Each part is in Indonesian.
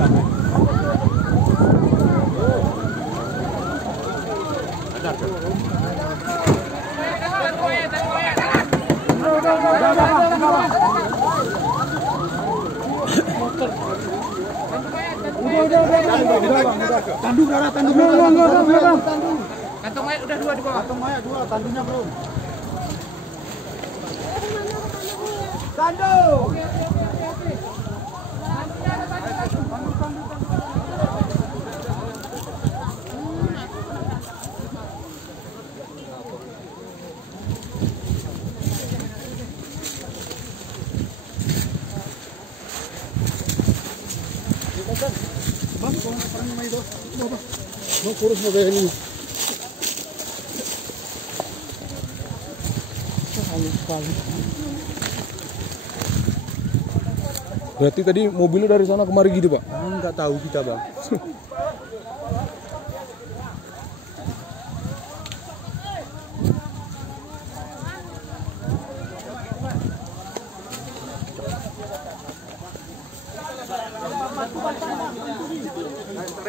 Tanduk darah, tanduk. Kantong mayat udah 2 di bawah. Kantong mayat 2, tanduknya belum. Tanduk. Bang, kung parang may dos. Bang, kurus na ba ini? Berarti tadi mobilnya dari sana kemari gitu, Pak? Nggak tahu kita, Bang.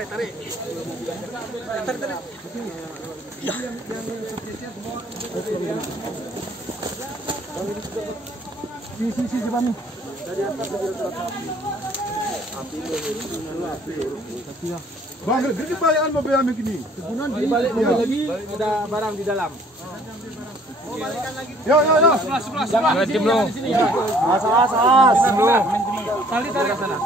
Tarik. Ya. Si Bang. Bang, gede balikan mobil ambil gini. Kegunaan dibalik mobil lagi, ada barang di dalam. Yo. Sebelah. Belum. As. Tarik sana.